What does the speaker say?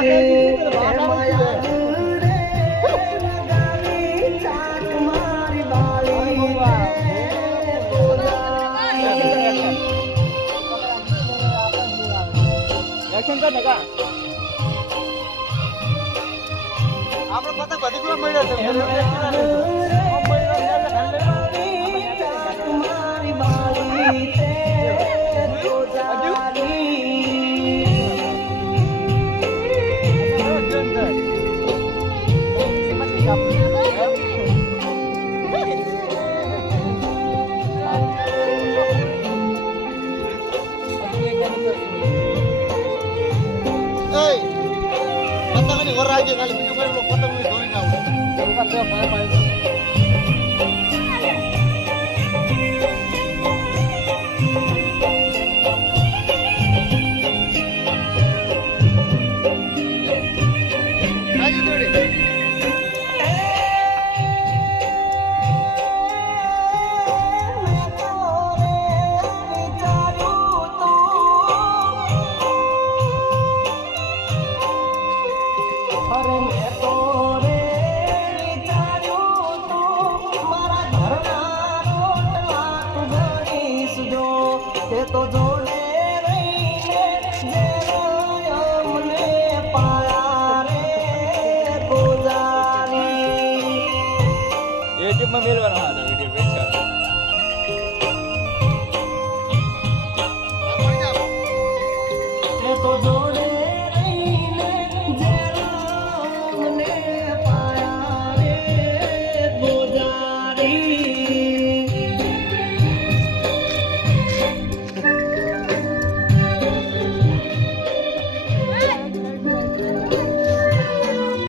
આપણે પતંગ બધી કોઈ મળ્યો છે પતંગની વર આવી ખાલી બીજું કોઈ પતંગ ધોરી ના તો જોડે રહીને અમને પાયા રે ગોજારી યુટ્યુબ માં મેળવાનો હતો વિડિયો તો જો